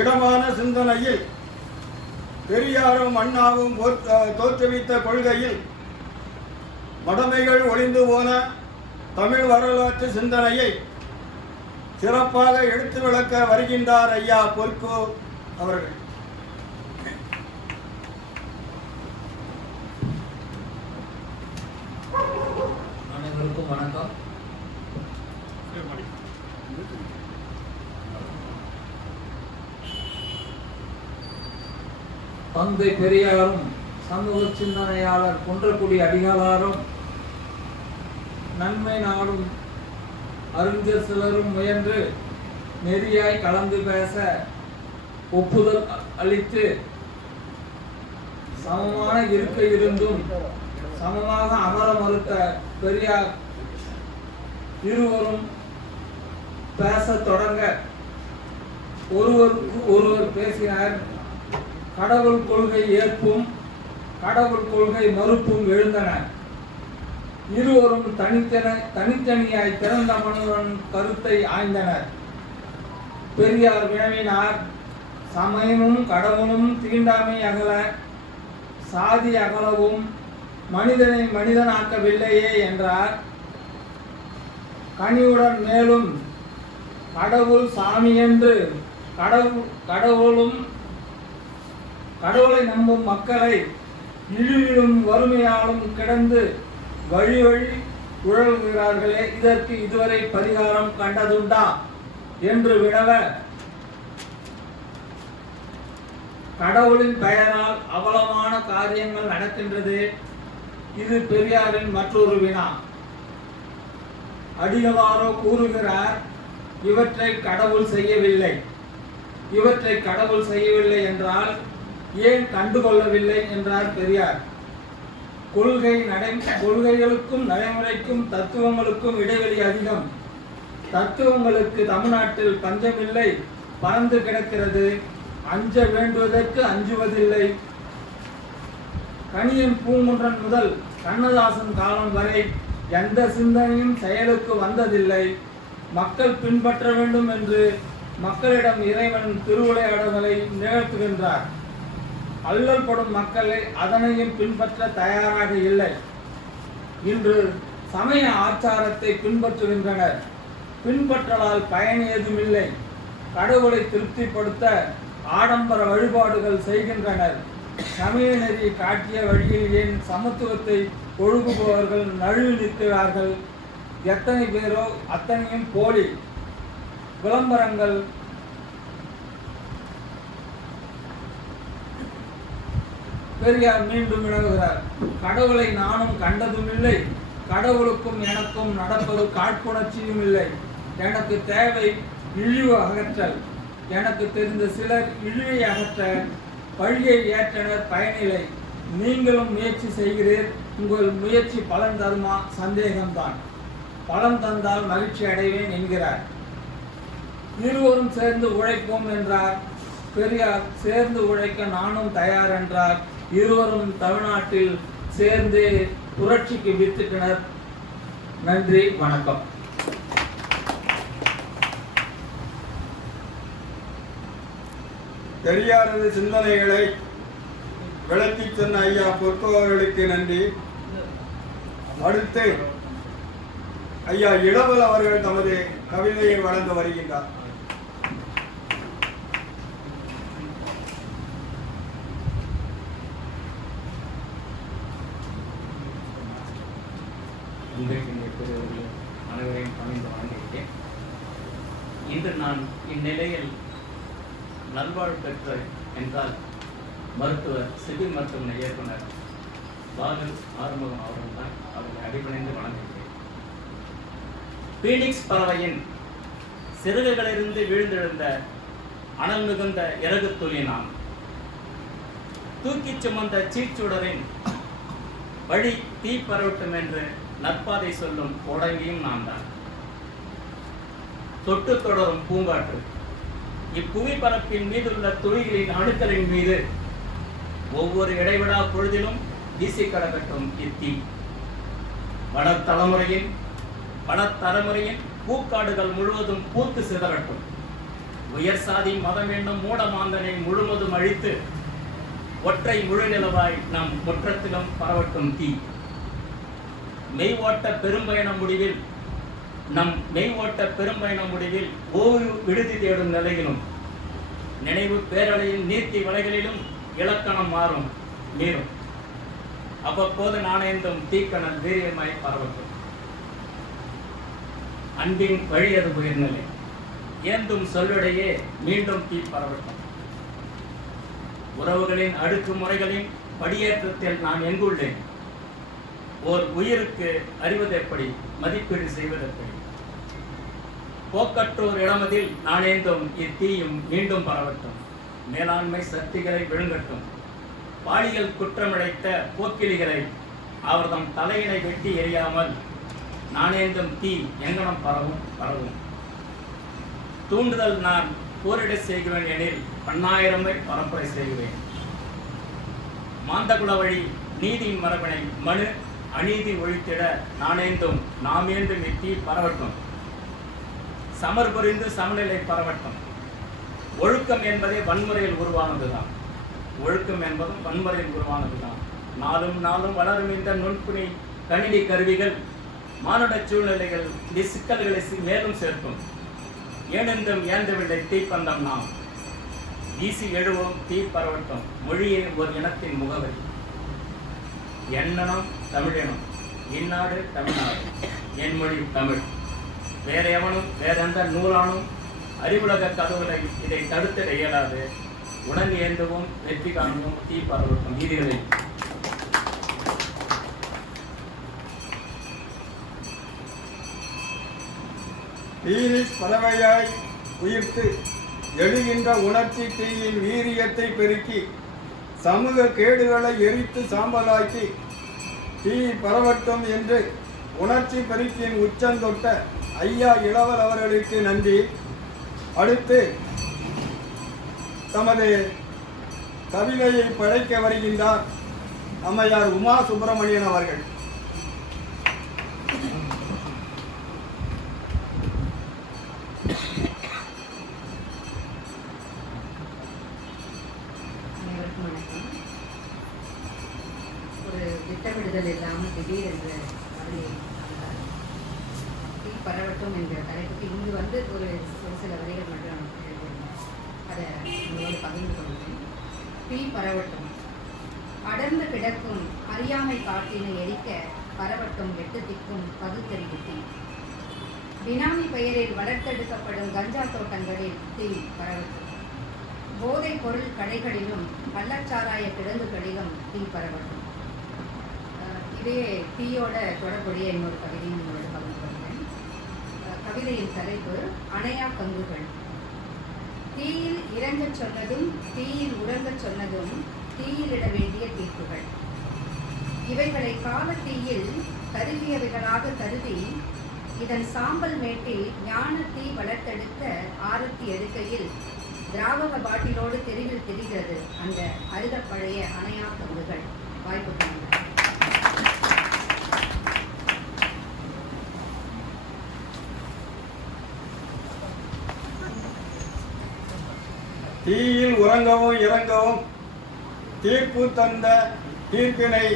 இடமான சிந்தனையில் பெரியாரும் அண்ணாவும் தோற்றுவித்த கொள்கையில் மடமைகள் ஒளிந்து போன தமிழ் வரலாற்று சிந்தனையை சிறப்பாக எடுத்து விளக்க வருகின்றார் ஐயா பொற்கோ அவர்கள். அனைவருக்கும் வணக்கம். தந்தை பெரியாரும் சமூக சிந்தனையாளர் குன்றக்குடி அடிகளாரும் நன்மை நாடும் அறிஞர் சிலரும் முயன்று நெறியாய் கலந்து பேச ஒப்புதல் அளித்து சமமான இருக்கை இருந்தும் சமமாக அமர மறுத்த பெரியார் இருவரும் பேச தொடங்க ஒருவருக்கு ஒருவர் பேசினார். கடவுள் கொள்கை ஏற்பும் கடவுள் கொள்கை மறுப்பும் எழுந்தன. இருவரும் தனித்தனியாய் திறந்த மனுவன் கருத்தை ஆய்ந்தனர். பெரியார் வினவினார், சமயமும் கடவுளும் தீண்டாமை அகல சாதி அகலவும் மனிதனை மனிதனாக்கவில்லையே என்றார். கனிவுடன் மேலும் கடவுள் சாமி என்று கடவுளை நம்பும் மக்களை இழிவிலும் வறுமையாலும் கிடந்து வழி வழி உழல்கிறார்களே, இதற்கு இதுவரை பரிகாரம் கண்டதுண்டா என்று வினவ, கடவுளின் பெயரால் அவலமான காரியங்கள் நடக்கின்றது. இது பெரியாரின் மற்றொரு வினா. அடிகளாரோ கூறுகிறார், இவற்றை கடவுள் செய்யவில்லை. இவற்றை கடவுள் செய்யவில்லை என்றால் ஏன் கண்டுகொள்ளவில்லை என்றார் பெரியார். கொள்கைகளுக்கும் நடைமுறைக்கும் தத்துவங்களுக்கும் இடைவெளி அதிகம். தத்துவங்களுக்கு தமிழ்நாட்டில் பஞ்சமில்லை, பறந்து கிடக்கிறது. அஞ்ச வேண்டுவதற்கு அஞ்சுவதில்லை. கணியன் பூங்குன்றன் முதல் கண்ணதாசன் காலம் வரை எந்த சிந்தனையும் செயலுக்கு வந்ததில்லை. மக்கள் பின்பற்ற வேண்டும் என்று மக்களிடம் இறைவன் திருவிளையாடல்களை நிகழ்த்துகின்றார். அல்லல் படும் மக்களை அதனையும் பின்பற்ற தயாராக இல்லை. இன்று சமய ஆச்சாரத்தை பின்பற்றுகின்றனர். பின்பற்றலால் பயன் ஏதுமில்லை. கடவுளை திருப்திப்படுத்த ஆடம்பர வழிபாடுகள் செய்கின்றனர். சமய நெறி காட்டிய வழியில் ஏன் சமத்துவத்தை ஒழுகுபவர்கள் நழுவி நிற்கிறார்கள்? எத்தனை பேரோ அத்தனையும் போலி விளம்பரங்கள். பெரியார் மீண்டும் வினவுகிறார், கடவுளை நானும் கண்டதுமில்லை, கடவுளுக்கும் எனக்கும் நடப்பது காழ்ப்புணர்ச்சியும் இல்லை. எனக்கு தேவை இழிவு அகற்றல். எனக்கு தெரிந்த சிலர் இழிவை அகற்ற பழியை ஏற்றனர், பயனில்லை. நீங்களும் முயற்சி செய்கிறீர். உங்கள் முயற்சி பலன் தருமா? சந்தேகம்தான். பலன் தந்தால் மகிழ்ச்சி அடைவேன் என்கிறார். இருவரும் சேர்ந்து உழைப்போம் என்றார் பெரியார். சேர்ந்து உழைக்க நானும் தயார் என்றார். இருவரும் தமிழ்நாட்டில் சேர்ந்து புரட்சிக்கு வித்திட்டனர். நன்றி, வணக்கம். பெரியாரது சிந்தனைகளை விளக்கி சொன்ன ஐயா பொற்கோ அவர்களுக்கு நன்றி. அடுத்து ஐயா இளவல் அவர்கள் தமது கவிதையை வழங்க வருகின்றார். அனைவரையும் பணிந்து வழங்கியிருக்கேன். இன்று நான் இந்நிலையில் நல்வாழ்வு பெற்ற என்றால் மருத்துவர் சிவில் மருத்துவமனை இயக்குனர் பாலன் ஆறுமுகம் அவர்கள் தான். அவர்களை அடிபணிந்து வழங்குகிறேன். பீனிக்ஸ் பறவையின் சிறகுகளிலிருந்து வீழ்ந்தெழுந்த அனல் மிகுந்த இறகு துளி நான். தூக்கிச் சுமந்த சீச்சுடரின் வழி தீ பரவட்டும் என்று நற்பாதை சொல்லும் கோடங்கியும் நான் தான். தொட்டு தொடரும் பூங்காற்று இப்புவி பரப்பின் மீதுள்ள துளிகளின் அணுக்களின் மீது ஒவ்வொரு இடைவிடா பொழுதிலும் வீசி கடக்கட்டும் இத்தீ. வடத்தலைமுறையின் பூக்காடுகள் முழுவதும் பூத்து சிதறட்டும். உயர் சாதி மதம் என்னும் மூடமாந்தனை முழுவதும் அழித்து ஒற்றை முழு நிலவாய் நம் முற்றத்திலும் பரவட்டும் தீ. மெய் ஓட்ட பெரும்பயண முடிவில் ஓய்வு விடுதி தேடும் நிலையிலும் நினைவு பேரலையின் நீர்த்தி வலைகளிலும் இலக்கணம் மாறும் நீரும். அவ்வப்போது நாணேந்தும் தீக்கணல் வீரியமாய் பரவட்டும். அன்பின் வழியது உயர்நிலை ஏந்தும் சொல்லுடையே மீண்டும் தீ பரவட்டும். உறவுகளின் அடுக்குமுறைகளின் படியேற்றத்தில் நான் எங்குள்ளேன். ஓர் உயிருக்கு அறிவதெப்படி, மதிப்பீடு செய்வதெப்படி? போக்கற்றோர் இடமதில் நாணேந்தும் இத்தீயும் மீண்டும் பரவட்டும். மேலாண்மை சக்திகளை விழுங்கட்டும். பாலியல் குற்றமிழைத்த போக்கிலிகளை அவர்தம் தலையினை வெட்டி எறியாமல் நாணேந்தும் தீ எங்கனம் பரவும். தூண்டுதல் நான் போரிட செய்கிறேன் எனில் 10,000 பரப்புரை செய்கிறேன். மாந்தகுல வழி நீதியின் மரபனை மனு அநீதி ஒழித்திட நாணேந்தும் நாமேந்தும் இத்தீ பரவட்டும். சமர் புரிந்து சமநிலை பரவட்டும். ஒழுக்கம் என்பதே வன்முறையில் உருவானதுதான். நாளும் நாளும் வளரும் இந்த நுண்புணி கணினி கருவிகள் மானுட சூழ்நிலைகள் சிக்கல்களை மேலும் சேர்க்கும். ஏனென்றும் ஏந்தவில்லை தீப்பந்தம் நாம். வீசி எழுவோம் தீ பரவட்டும். மொழியே ஒரு இனத்தின் முகவரி. என்னனம் தமிழினம், இந்நாடு தமிழ்நாடு, என் மொழி தமிழ். வேற எவனும் வேறெந்த நூலானும் அறிவுலக கதவுகளை இதை தடுத்திட இயலாது. உடன் ஏந்துவோம், வெற்றி காணுவோம், தீ பரவட்டும். நீதிகளை தீயினில் பறவையாய் உயிர்த்து எழுகின்ற உணர்ச்சி தீயின் வீரியத்தை பெருக்கி சமூக கேடுகளை எரித்து சாம்பலாக்கி தீ பரவட்டும் என்று உணர்ச்சி பெருக்கின் உச்சந்தொட்ட ஐயா இளவல் அவர்களுக்கு நன்றி. அடுத்து தமது கவிதையை படைக்க வருகின்றார் அம்மையார் உமா சுப்பிரமணியன் அவர்கள். திட்டமிடுதல் இல்லாமல் திடீரென்று தீ பரவட்டும் என்கிற தலைப்புக்கு இங்கு வந்து ஒரு சில வரிகள் மட்டும் எழுதியிருந்தேன். அதை உங்களோடு பகிர்ந்து கொள்கிறேன். தீ பரவட்டும். அடர்ந்து கிடக்கும் அறியாமை காட்டினை எரிக்க பரவட்டும் எட்டு திக்கும் பகுத்தறிவு தீ. பினாமி பெயரில் வளர்த்தெடுக்கப்படும் கஞ்சா தோட்டங்களில் தீ பரவட்டும். போதைப் பொருள் கடைகளிலும் கள்ளச்சாராய கிடங்குகளிலும் தீ பரவட்டும். இதே தீயோட தொடர்புடைய இன்னொரு கவிதையும் உங்களோட பகிர்ந்து கொள்கிறேன். கவிதையின் தலைப்பு அணையா கங்குகள். தீயில் இறங்கச் சொன்னதும் தீயில் உறங்கச் சொன்னதும் தீயிலிட வேண்டிய தீர்ப்புகள். இவைகளை கால தீயில் கருவியவைகளாக கருதி இதன் சாம்பல் மேட்டில் ஞான தீ வளர்த்தெடுக்க ஆரத்தி எடுக்கையில் திராவக பாட்டிலோடு தெருவில் தெரிகிறது அந்த அருக பழைய அணையா கங்குகள். வாய்ப்பு காண்க. தீயில் உறங்கவும் இறங்கவும் தீர்ப்பு தந்த தீர்ப்பினை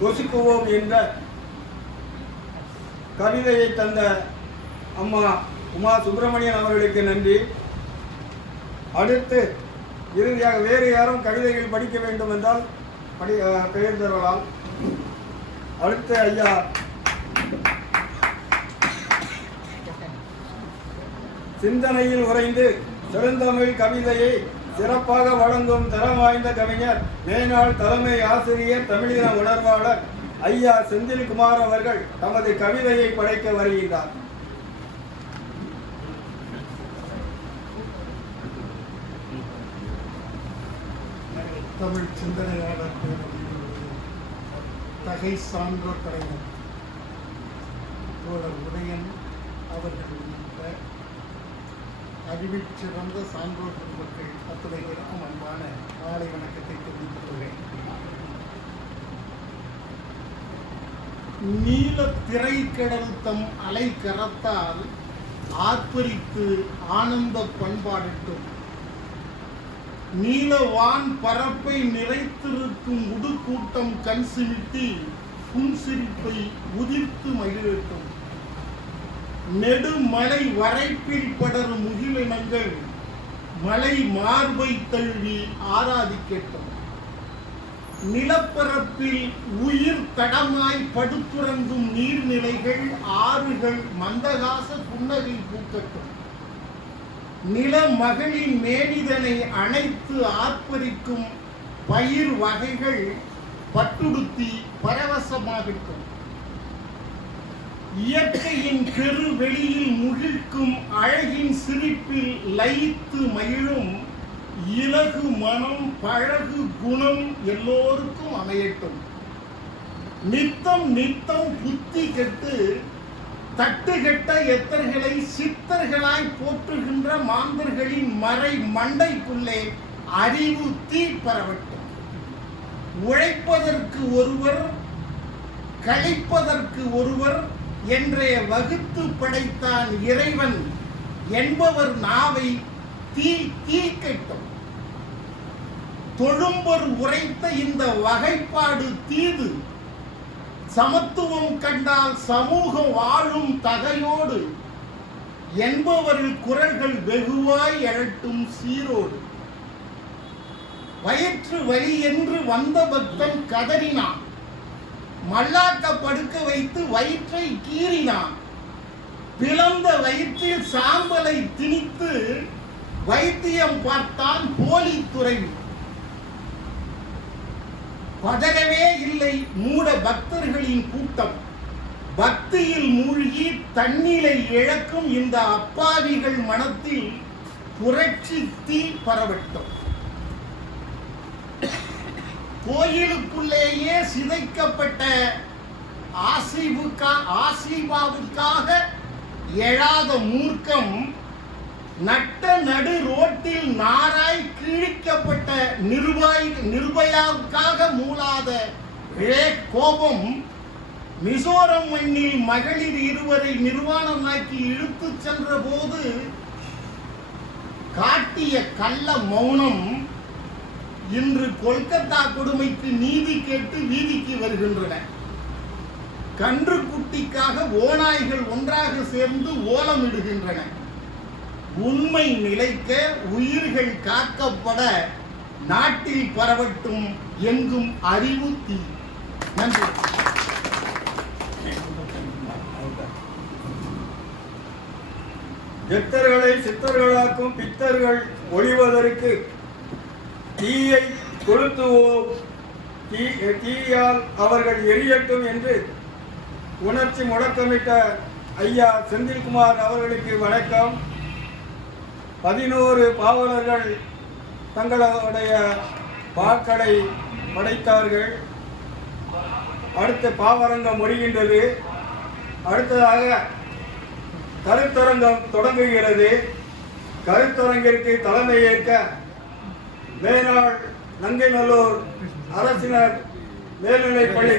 கொசுக்குவோம் என்ற கவிதையை தந்த அம்மா உமா சுப்பிரமணியன் அவர்களுக்கு நன்றி. அடுத்து இறுதியாக வேறு யாரும் கவிதைகள் படிக்க வேண்டும் என்றால் பெயர் தரலாம். அடுத்து ஐயா சிந்தனையில் உறைந்து செழுந்தமிழ் கவிதையை சிறப்பாக வழங்கும் தரம் வாய்ந்த கவிஞர் மேனாள் தலைமை ஆசிரியர் தமிழின உணர்வாளர் ஐயா செந்தில்குமார் அவர்கள் தமது கவிதையை படைக்க வருகின்றார். தமிழ் சிந்தனையாளர் தகை சான்றோர் கலைஞர் தோழர் உதயன் அவர்கள் அறிவில் சிறந்த சான்றோர் பெருமக்கள் அத்துணை பேருக்கும் அன்பான மாலை வணக்கத்தை தெரிவித்துக் கொள்கிறேன். நீல திரைக்கடல் தம் அலை கரத்தால் ஆர்ப்பரித்து ஆனந்த பண்பாடட்டும். நீலவான் பரப்பை நிறைத்திருக்கும் உடுக்கூட்டம் கண் சிமிட்டி புன்சிரிப்பை உதிர்த்து மகிழட்டும். நெடுமலை வரைப்பில் படரும் முகிலினங்கள் மலை மார்பை தழுவி ஆராதிக்கட்டும். நிலப்பரப்பில் உயிர் தடமாய் படுத்துறங்கும் நீர்நிலைகள் ஆறுகள் மந்தகாச புன்னகை பூக்கட்டும். நிலமகளின் மேனிதனை அணைத்து ஆர்ப்பரிக்கும் பயிர் வகைகள் பட்டுடுத்தி பரவசமாகட்டும். இயற்கையின் பெருவெளியில் முகிழ்க்கும் அழகின் சிரிப்பில் லயித்து மகிழும் இலகு மனம் பழகு குணம் எல்லோருக்கும் அமையட்டும். நித்தம் நித்தம் புத்தி கெட்டு தட்டுகெட்ட எத்தர்களை சித்தர்களாய் போற்றுகின்ற மாந்தர்களின் மறை மண்டைக்குள்ளே அறிவு தீ பரவட்டும். உழைப்பதற்கு ஒருவர் கழிப்பதற்கு ஒருவர் என்றே வகுத்து படைத்தான் இறைவன் என்பவர் நாவை தீ தீக்கட்டும். தொழும்பர் உரைத்த இந்த வகைப்பாடு தீது. சமத்துவம் கண்டால் சமூகம் வாழும் தகையோடு என்பவரில் குரல்கள் வெகுவாய் எழட்டும் சீரோடு. வயிற்று வலி என்று வந்த பக்தன் கதறினான். மல்லாக்க படுக்க வைத்து வயிற்றை கீறினான். பிளந்த வயிற்றில் சாம்பலை திணித்து வைத்தியம் பார்த்தான் போலித்துறை. பதறவே இல்லை மூட பக்தர்களின் கூட்டம். பக்தியில் மூழ்கி தண்ணீரை இழக்கும் இந்த அப்பாவிகள் மனத்தில் புரட்சி தீ பரவட்டும். கோயிலுக்குள்ளேயே சிதைக்கப்பட்ட ஆசிபாவுக்காக எழாத மூர்க்கம் நட்ட நடு ரோட்டில் நாராய் கிழிக்கப்பட்ட நிர்பயாவுக்காக மூளாத கோபம் மிசோரம் மண்ணில் மகளிர் இருவரை நிர்வாணமாக்கி இழுத்துச் சென்ற போது காட்டிய கள்ள மௌனம் இன்று கொல்கத்தா கொடுமைக்கு நீதி கேட்டு வீதிக்கு வருகின்றன. கன்று குட்டிக்காக ஓநாய்கள் ஒன்றாக சேர்ந்து ஓலமிடுகின்றன. உண்மை நிலைக்க உயிர்கள் காக்கப்பட நாட்டில் பரவட்டும் எங்கும் அறிவு தீ. நன்றி. எத்தர்களை சித்தர்களாக்கும் பித்தர்கள் ஒழிவதற்கு தீயை கொளுத்துவோம், தீயால் அவர்கள் எரியட்டும் என்று உணர்ச்சி முழக்கமிட்ட ஐயா செந்தில்குமார் அவர்களுக்கு வணக்கம். 11 பாவலர்கள் தங்களுடைய வாக்களை படைத்தார்கள். அடுத்த பாவரங்கம் முடிகின்றது. அடுத்ததாக கருத்தரங்கம் தொடங்குகிறது. கருத்தரங்கிற்கு தலைமை ஏற்க மேனாள் நங்கைநல்லூர் அரசினர் மேல்நிலைப்பள்ளி